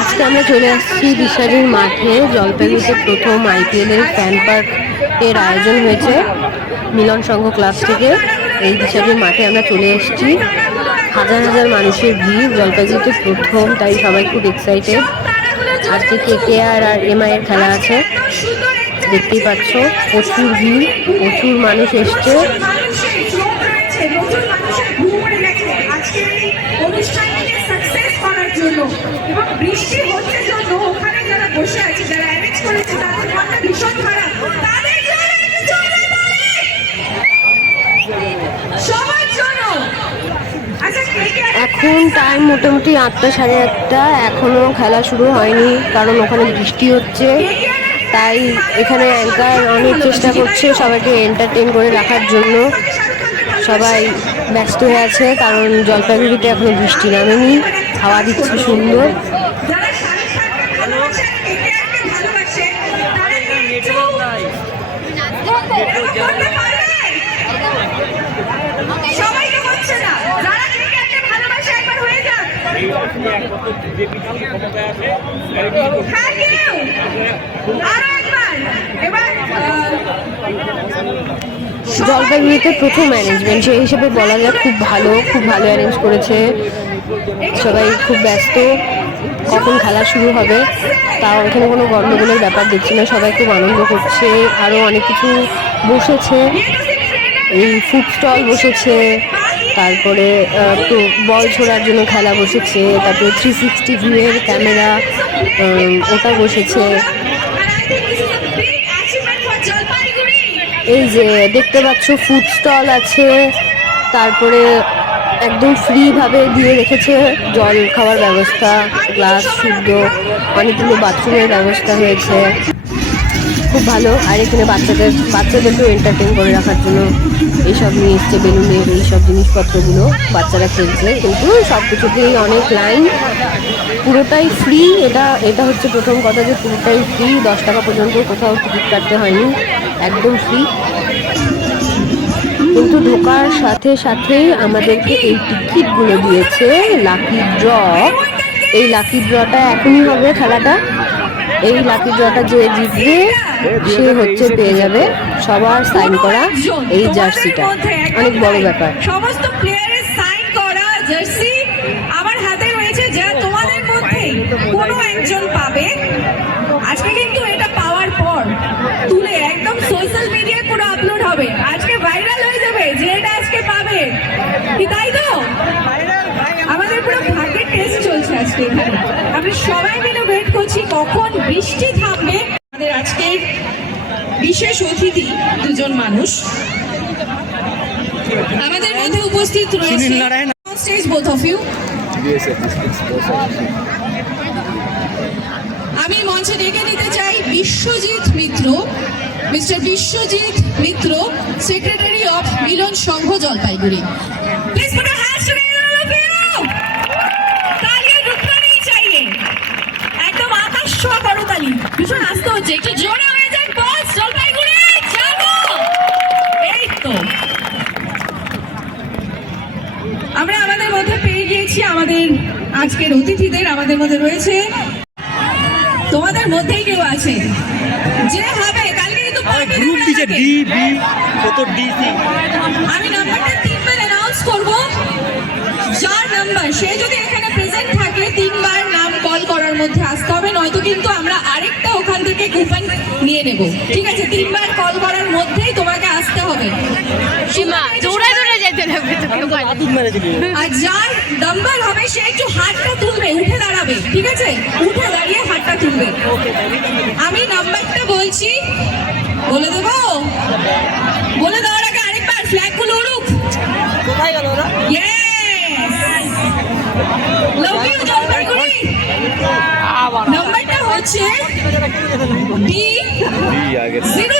আজকে আমরা চলে আসছি দিশারির মাঠে। জলপাইগুড়িতে প্রথম IPL এর ফ্যান পার্ক এর আয়োজন হয়েছে মিলন সংঘ ক্লাব থেকে। এই দিশারির মাঠে আমরা চলে এসেছি। হাজার হাজার মানুষের ভিড়, জলপাইগুড়িতে প্রথম, তাই সবাই খুব এক্সাইটেড। আজকে KKR আর MI এর খেলা আছে, দেখতেই পাচ্ছ। প্রচুর ভিড়, প্রচুর মানুষ এসছে। এবং বৃষ্টি হচ্ছে জন্য ওখানে যারা বসে আছে, যারা অ্যারেঞ্জ করেছে, তাদের মনটা ভীষণ খারাপ। তাদের সবার জন্য এখন টাইম মোটামুটি 8টা সাড়ে 8টা, এখনো খেলা শুরু হয়নি কারণ ওখানে বৃষ্টি হচ্ছে। তাই এখানে অ্যাঙ্কার অনেক চেষ্টা করছে সবাইকে এন্টারটেইন করে রাখার জন্য। সবাই ব্যস্ত হয়ে আছে কারণ জলপাইগুড়িতে এখনো বৃষ্টি নামেনি, হাওয়া দিচ্ছে সুন্দর। জলপাইগুড়িতে প্রথম ম্যানেজমেন্ট, সেই হিসেবে বলা যায় খুব ভালো অ্যারেঞ্জ করেছে। সবাই খুব ব্যস্ত কখন খেলা শুরু হবে, তাও এখানে কোনো গণ্ডগোলের ব্যাপার দেখছি না, সবাই খুব আনন্দ করছে। আরও অনেক কিছু বসেছে, এই ফুড স্টল বসেছে, তারপরে বল ছোড়ার জন্য খেলা বসেছে, তারপরে 360 ভিউয়ের ক্যামেরা ওটা বসেছে। এই যে দেখতে পাচ্ছ ফুড স্টল আছে, তারপরে একদম ফ্রিভাবে দিয়ে রেখেছে জল খাওয়ার ব্যবস্থা, গ্লাস শুদ্ধ, অনেকগুলো বাথরুমের ব্যবস্থা হয়েছে, খুব ভালো। আর এখানে বাচ্চাদেরকেও এন্টারটেইন করে রাখার জন্য এইসব নিয়ে এসছে, বেলুনের এইসব জিনিসপত্রগুলো, বাচ্চারা খেলছে। কিন্তু সব কিছুতেই অনেক লাইন, পুরোটাই ফ্রি। এটা হচ্ছে প্রথম কথা, যে পুরোটাই ফ্রি, 10 টাকা পর্যন্ত কোথাও টিকিট কাটতে হয়নি, একদম ফ্রি। কিন্তু ঢোকার সাথে সাথে আমাদেরকে এই টিকিটগুলো দিয়েছে লাকি ড্র। এই লাকি ড্রটা এখনই হবে খেলাটা। এই লাকি ড্রটা যে জিতবে সে হচ্ছে পেয়ে যাবে সবার সাইন করা এই জার্সিটা। অনেক বড় ব্যাপার। সমস্ত প্লেয়ারের সাইন করা জার্সি আমার হাতে রয়েছে, যা তোমাদের মধ্যে কোনো একজন পাবে। আজকে কিন্তু এটা পাওয়ার পর তুলে একদম সোশ্যাল মিডিয়ায় পুরো আপলোড হবে, আজকে ভাইরাল হয়ে যাবে যে এটা আজকে পাবে, কি তাই তো? আমাদের পুরো ভাগ্যের টেস্ট চলছে আজকে এখানে। আমরা সবাই মিলে ওয়েট করছি কখন বৃষ্টি থামবে। আমাদের আজকের বিশেষ অতিথি দুজন মানুষ আমাদের মধ্যে উপস্থিত রয়েছে। both of you. আমি মঞ্চে ডেকে নিতে চাই Biswajit Mitra, mister Biswajit Mitra, secretary of Milan Sangha Jalpaiguri. Please put your hands together all of you. তালিয়াं রুকনা নেই চাইয়ে, একদম আকাশ ছোঁয়া করো তালি। ভীষণ আস্তে হচ্ছে, একটু জোরে হয়ে যাক বস। জলপাইগুড়ি যাবো, এই তো আমরা আমাদের মধ্যে পেয়ে গিয়েছি আমাদের আজকের অতিথিদের। আমাদের মধ্যে রয়েছে, তোমাদের মধ্যেই কেউ আছে যে হবে কালকে কিন্তু গ্রুপ দিছে ডি বি কত ডি সি। আমি নাম্বারটা 3 বার অ্যানাউন্স করব, যার নাম্বার সে যদি এখানে প্রেজেন্ট থাকে 3 বার নাম কল করার মধ্যে আসতে হবে, নয়তো কিন্তু আমরা আরেকটা ওখান থেকে কুপন নিয়ে নেব। ঠিক আছে, 3 বার কল করার মধ্যেই তোমাকে আসতে হবে। সীমা দৌড়ে দৌড়ে যেতে হবে তোকে, আর যার নাম্বার হবে সে একটু হাতটা তুলবে, উঠে দাঁড়াবে। ঠিক আছে, উঠে দাঁড়িয়ে হাতটা তুলবে। আমি নাম্বারটা বলছি, বলে দেবো? বলে দেওয়ার আগে আরেকবার ফ্ল্যাগ গুলো উড়ুক। কোথায় গেল ওরা? Love you Jalpaiguri. নাম্বারটা হচ্ছে D0